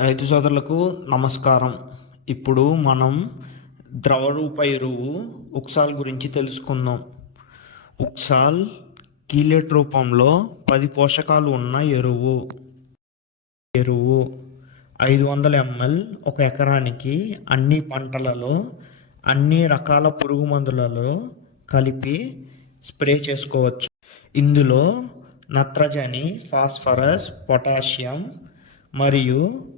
రైతు సోదరులకు నమస్కారం. ఇప్పుడు మనం ద్రవ రూప ఎరువు ఉక్సాల్ గురించి తెలుసుకుందాం. ఉక్సాల్ కీలెట్ రూపంలో పది పోషకాలు ఉన్న ఎరువు. ఎరువు ఐదు వందల ఎంఎల్ ఒక ఎకరానికి అన్ని పంటలలో అన్ని రకాల పురుగు మందులలో కలిపి స్ప్రే చేసుకోవచ్చు. ఇందులో నత్రజని ఫాస్ఫరస్ పొటాషియం మరియు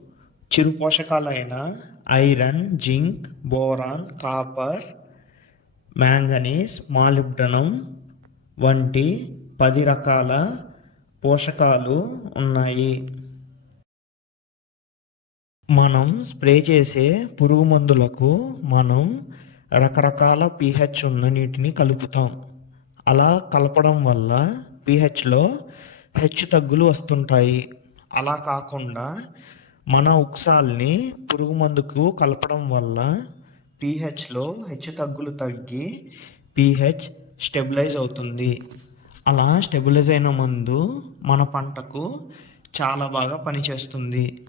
చిరు పోషకాలైన iron zinc boron copper manganese molybdenum వంటి పది రకాల పోషకాలు ఉన్నాయి. మనం స్ప్రే చేసే పురుగు మందులకు మనం రకరకాల పీహెచ్ ఉన్న నీటిని కలుపుతాం. అలా కలపడం వల్ల పీహెచ్లో హెచ్చు తగ్గులు వస్తుంటాయి. అలా కాకుండా మన ఉక్సాల్ని పురుగు మందుకు కలపడం వల్ల పీహెచ్లో హెచ్చు తగ్గులు తగ్గి పీహెచ్ స్టెబిలైజ్ అవుతుంది. అలా స్టెబిలైజ్ అయిన మందు మన పంటకు చాలా బాగా పనిచేస్తుంది.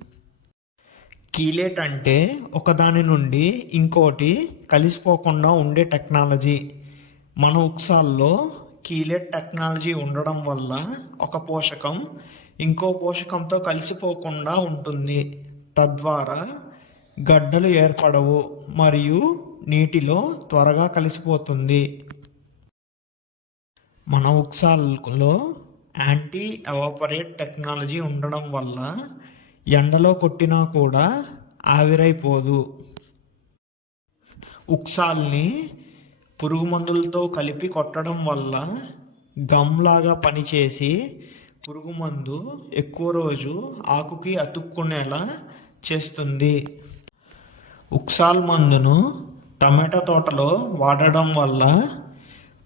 కీలేట్ అంటే ఒకదాని నుండి ఇంకోటి కలిసిపోకుండా ఉండే టెక్నాలజీ. మన ఉక్సాల్లో కీలేట్ టెక్నాలజీ ఉండడం వల్ల ఒక పోషకం ఇంకో పోషకంతో కలిసిపోకుండా ఉంటుంది. తద్వారా గడ్డలు ఏర్పడవు మరియు నీటిలో త్వరగా కలిసిపోతుంది. మన ఉక్సాల్లో యాంటీ ఎవాపరేట్ టెక్నాలజీ ఉండడం వల్ల ఎండలో కొట్టినా కూడా ఆవిరైపోదు. ఉక్సాల్ని పురుగు మందులతో కలిపి కొట్టడం వల్ల గమ్లాగా పనిచేసి పురుగు మందు ఎక్కువ రోజు ఆకుకి అతుక్కునేలా చేస్తుంది. ఉక్సాల్ మందును టమాటా తోటలో వాడడం వల్ల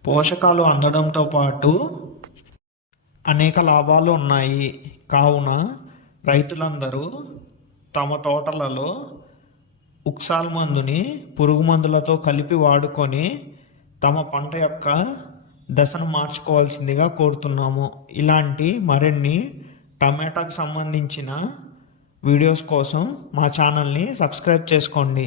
పోషకాలు అందడంతో పాటు అనేక లాభాలు ఉన్నాయి. కావున రైతులందరూ తమ తోటలలో ఉక్సాల్ మందుని పురుగు మందులతో కలిపి వాడుకొని తమ పంట యొక్క దశను మార్చుకోవాల్సిందిగా కోరుతున్నాము. ఇలాంటి మరిన్ని టమాటాకు సంబంధించిన వీడియోస్ కోసం మా ఛానల్ని సబ్స్క్రైబ్ చేసుకోండి.